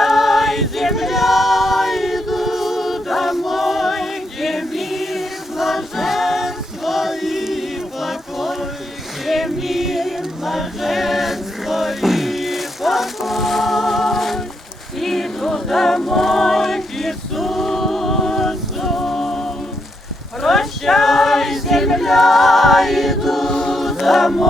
Прощай, земля, иду домой, где мир, блаженство и покой, где мир, блаженство и покой. Иду домой к Иисусу. Прощай, земля, иду домой.